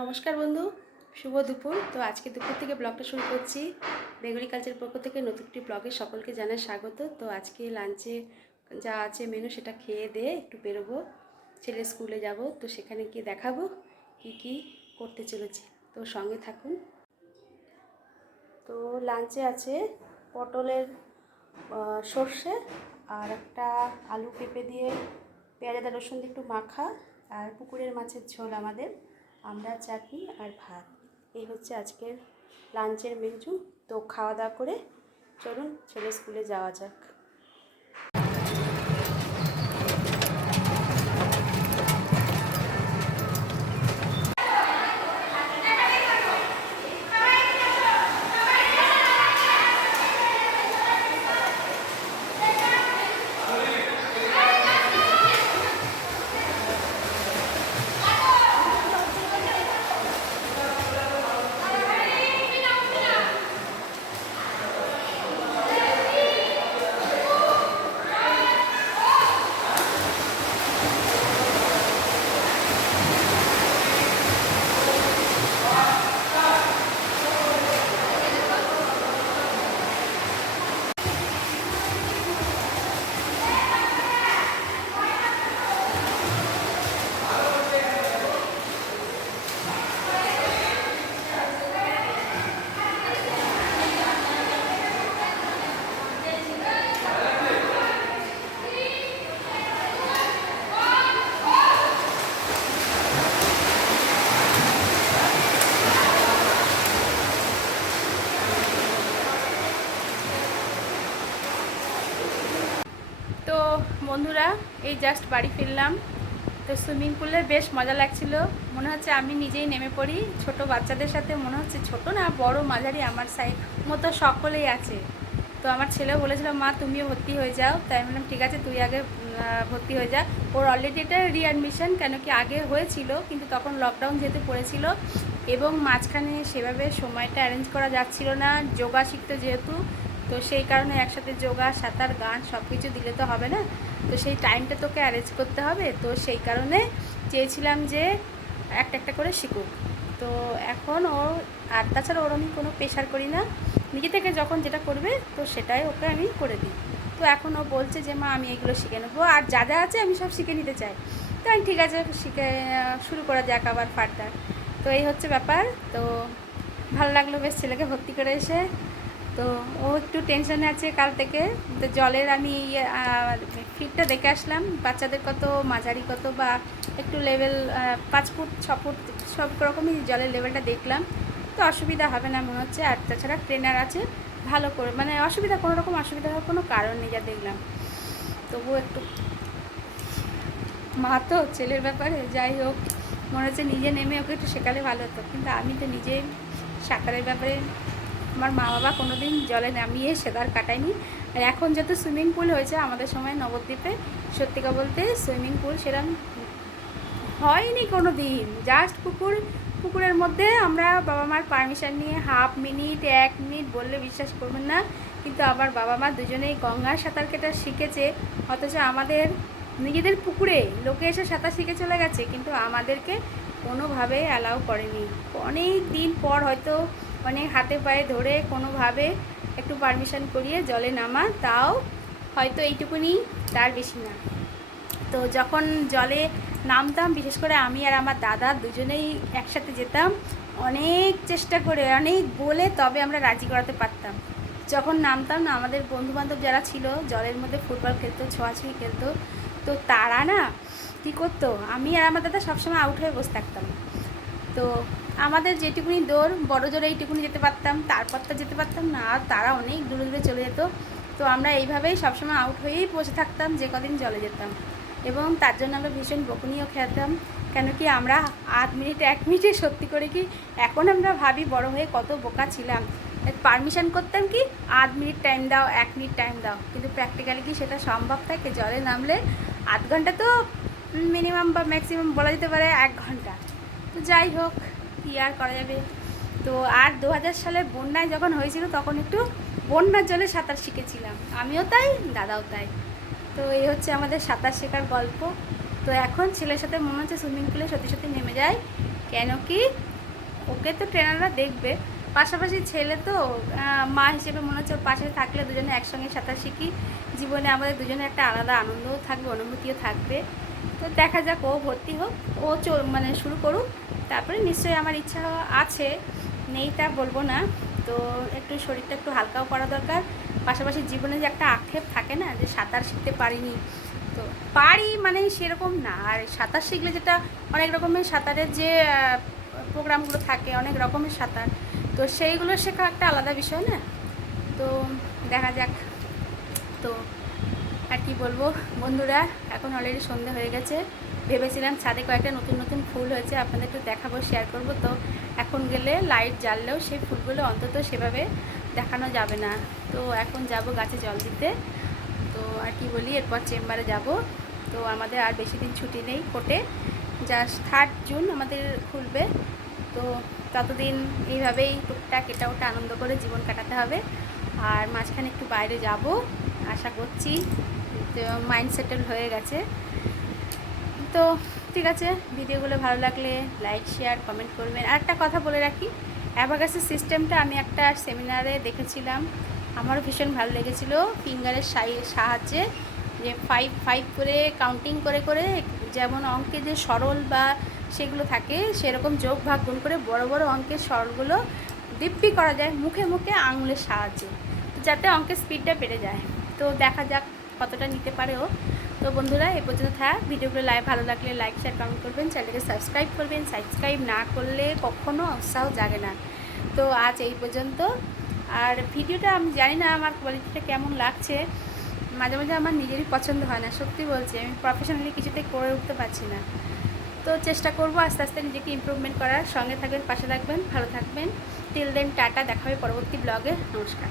নমস্কার বন্ধু, শুভ দুপুর। তো আজকে দুপুর থেকে ব্লগটা শুরু করছি। বেঙ্গলি কালচারের পক্ষ থেকে নতুন একটি ব্লগে সকলকে জানাই স্বাগত। তো আজকে লাঞ্চে যা আছে মেনু সেটা খেয়ে দিয়ে একটু বেরোবো, ছেলে স্কুলে যাব। তো সেখানে গিয়ে দেখাবো কি কি করতে চলেছি, তো সঙ্গে থাকুন। তো লাঞ্চে আছে পটলের সর্ষে আর একটা আলু পেঁপে দিয়ে পেঁয়াজ আদা রসুন দিয়ে একটু মাখা, আর পুকুরের মাছের ঝোল আমাদের, আমরা চাটনি আর ভাত। এই হচ্ছে আজকের লাঞ্চের মেনু। তো খাওয়া দাওয়া করে চলুন ছেলে স্কুলে যাওয়া যাক। তো বন্ধুরা, এই জাস্ট বাড়ি ফিরলাম। তো সুইমিং পুলে বেশ মজা লাগছিল, মনে হচ্ছে আমি নিজেই নেমে পড়ি। ছোট বাচ্চাদের সাথে মনে হচ্ছে, ছোট না বড় মাঝারি আমার সাইজ মতো সকলেই আছে। তো আমার ছেলেও বলেছিল, মা তুমিও ভর্তি হয়ে যাও। তাই আমি বললাম ঠিক আছে, তুই আগে ভর্তি হয়ে যা। ওর অলরেডি এটা রিঅ্যাডমিশন, কেন কি আগে হয়েছিল কিন্তু তখন লকডাউন যেহেতু পড়েছিল এবং মাঝখানে সেভাবে সময়টা অ্যারেঞ্জ করা যাচ্ছিল না, যোগা শিখতে যেহেতু। তো সেই কারণে একসাথে যোগা, সাঁতার, গান সব কিছু দিলে তো হবে না। তো সেই টাইমটা তোকে অ্যারেঞ্জ করতে হবে। তো সেই কারণে চেয়েছিলাম যে একটা একটা করে শিখুক। তো এখন ও, আর তাছাড়া ওর আমি কোনো প্রেশার করি না, নিজে থেকে যখন যেটা করবে তো সেটাই ওকে আমি করে দিই। তো এখন ও বলছে যে মা আমি এগুলো শিখে নেবো, আর যা যা আছে আমি সব শিখে নিতে চাই। তো আমি ঠিক আছে, শিখে শুরু করা যাক আবার ফার্দার। তো এই হচ্ছে ব্যাপার। তো ভালো লাগলো বেশ ছেলেকে ভর্তি করে এসে। তো ও একটু টেনশনে আছে কাল থেকে। তো জলের আমি ফিটটা দেখে আসলাম, বাচ্চাদের কত, মাঝারি কত, বা একটু লেভেল 5 ফুট 6 ফুট সব রকমই জলের লেভেলটা দেখলাম। তো অসুবিধা হবে না মনে হচ্ছে। আর তাছাড়া ট্রেনার আছে ভালো করে, মানে অসুবিধা, কোনো রকম অসুবিধা হওয়ার কোনো কারণ নেই যা দেখলাম। তবুও একটু মা তো ছেলের ব্যাপারে, যাই হোক, মনে হচ্ছে নিজে নেমে ওকে একটু শেখালে ভালো হতো। কিন্তু আমি তো নিজে সাঁতারের ব্যাপারে, আমার মা বাবা কোনো দিন জলে নামিয়ে সাঁতার কাটায়নি। আর এখন যেহেতু সুইমিং পুল হয়েছে আমাদের সময় নবদ্বীপে, সত্যিকা বলতে সুইমিং পুল সেরকম হয়নি কোনো দিন। জাস্ট পুকুরের মধ্যে আমরা বাবা মার পারমিশন নিয়ে হাফ মিনিট 1 মিনিট বললে বিশ্বাস করবেন না, কিন্তু আবার বাবা মা দুজনেই গঙ্গার সাঁতার কেটে শিখেছে। অথচ আমাদের নিজেদের পুকুরে লোকে এসে সাঁতার শিখে চলে গেছে, কিন্তু আমাদেরকে কোনোভাবে অ্যালাউ করেনি। অনেক দিন পর হয়তো অনেক হাতে পায়ে ধরে কোনোভাবে একটু পারমিশন করিয়ে জলে নামা, তাও হয়তো এইটুকুনি, তার বেশি না। তো যখন জলে নামতাম, বিশেষ করে আমি আর আমার দাদা দুজনেই একসাথে যেতাম, অনেক চেষ্টা করে অনেক বলে তবে আমরা রাজি করাতে পারতাম। যখন নামতাম না, আমাদের বন্ধুবান্ধব যারা ছিল জলের মধ্যে ফুটবল খেলতো, ছোঁয়াছুঁয়ি খেলতো, তো তারা না কী করতো, আমি আর আমার দাদা সবসময় আউট হয়ে বসে থাকতাম। তো আমাদের যেটুকুনি দৌড়, বড় জোরে এইটুকুনি যেতে পারতাম, তারপর তো যেতে পারতাম না, আর তারা অনেক দূরে দূরে চলে যেত। তো আমরা এইভাবেই সবসময় আউট হয়েই বসে থাকতাম যে কদিন জলে যেতাম। এবং তার জন্য আমরা ভীষণ বকুনিও খেতাম, কেন কি আমরা 8 মিনিট 1 মিনিটে, সত্যি করে কি এখন আমরা ভাবি বড় হয়ে কত বোকা ছিলাম। পারমিশন করতাম কি 8 মিনিট টাইম দাও, 1 মিনিট টাইম দাও, কিন্তু প্র্যাকটিক্যালি কি সেটা সম্ভব থাকে? জলে নামলে আধ ঘন্টা তো মিনিমাম বা ম্যাক্সিমাম বলা যেতে পারে 1 ঘন্টা। তো যাই হোক, কী আর করা যাবে। তো আর 2000 সালে বন্যায় যখন হয়েছিল তখন একটু বন্যার জলে সাঁতার শিখেছিলাম, আমিও তাই, দাদাও তাই। তো এই হচ্ছে আমাদের সাঁতার শেখার গল্প। তো এখন ছেলের সাথে মনে হচ্ছে সুইমিং পুলে সত্যি সত্যি নেমে যায়, কেন কি ওকে তো ট্রেনাররা দেখবে, পাশাপাশি ছেলে তো মা হিসেবে মনে হচ্ছে ওর পাশে থাকলে দুজনে একসঙ্গে সাঁতার শিখি, জীবনে আমাদের দুজনের একটা আলাদা আনন্দও থাকবে, অনুভূতিও থাকবে। তো দেখা যাক, ও ভর্তি হোক, ও মানে শুরু করুক, তারপরে নিশ্চয়ই আমার ইচ্ছা আছে, নেই তা বলবো না। তো একটু শরীরটা একটু হালকাও করা দরকার, পাশাপাশি জীবনে যে একটা আক্ষেপ থাকে না যে সাঁতার শিখতে পারিনি, তো পারি মানে সেরকম না। আর সাঁতার শিখলে যেটা অনেক রকমের সাঁতারের যে প্রোগ্রামগুলো থাকে, অনেক রকমের সাঁতার, তো সেইগুলো শেখা একটা আলাদা বিষয় না। তো দেখা যাক। তো আর কি বলবো বন্ধুরা, এখন অলরেডি সন্ধে হয়ে গেছে, ভেবেছিলাম ছাদে কয়েকটা নতুন নতুন ফুল হয়েছে আপনাদের একটু দেখাবো, শেয়ার করব। তো এখন গেলে লাইট জ্বাললেও সেই ফুলগুলো অন্তত সেভাবে দেখানো যাবে না। তো এখন যাব গাছে জল দিতে। তো আর কি বলি, এরপর চেম্বারে যাব। তো আমাদের আর বেশি দিন ছুটি নেই কোর্টে, জাস্ট 3 জুন আমাদের খুলবে। তো ততদিন এইভাবেই টুকটাক এটা ওটা আনন্দ করে জীবন কাটাতে হবে। আর মাঝখানে একটু বাইরে যাব আশা করছি, মাইন্ড সেটেল হয়ে গেছে। তো ঠিক আছে, ভিডিওগুলো ভালো লাগলে লাইক শেয়ার কমেন্ট করবেন। আর একটা কথা বলে রাখি, অ্যাবাকাসের সিস্টেমটা আমি একটা সেমিনারে দেখেছিলাম, আমারও ভীষণ ভালো লেগেছিল। ফিঙ্গারের সাহায্যে যে 5 করে কাউন্টিং করে করে, যেমন অঙ্কে যে সরল বা সেগুলো থাকে সেরকম যোগ ভাগ গুণ করে বড় বড় অঙ্কের সরলগুলো দিব্যি করা যায় মুখে মুখে আঙুলের সাহায্যে, যাতে অঙ্কের স্পিডটা বেড়ে যায়। তো দেখা যাক কতটা নিতে পারে ও। তো বন্ধুরা এ পর্যন্ত থাক, ভিডিওগুলো ভালো লাগলে লাইক শেয়ার কমেন্ট করবেন, চ্যানেলকে সাবস্ক্রাইব করবেন, সাবস্ক্রাইব না করলে কখনও উৎসাহ জাগে না। তো আজ এই পর্যন্ত। আর ভিডিওটা আমি জানি না আমার কোয়ালিটিটা কেমন লাগছে, মাঝে মাঝে আমার নিজেরই পছন্দ হয় না, সত্যি বলছি, আমি প্রফেশনালি কিছুতে করে উঠতে পারছি না। তো চেষ্টা করব আস্তে আস্তে নিজেকে ইমপ্রুভমেন্ট করার। সঙ্গে থাকবেন, পাশে থাকবেন, ভালো থাকবেন। টিল দেন টাটা, দেখা হবে পরবর্তী ব্লগে। নমস্কার।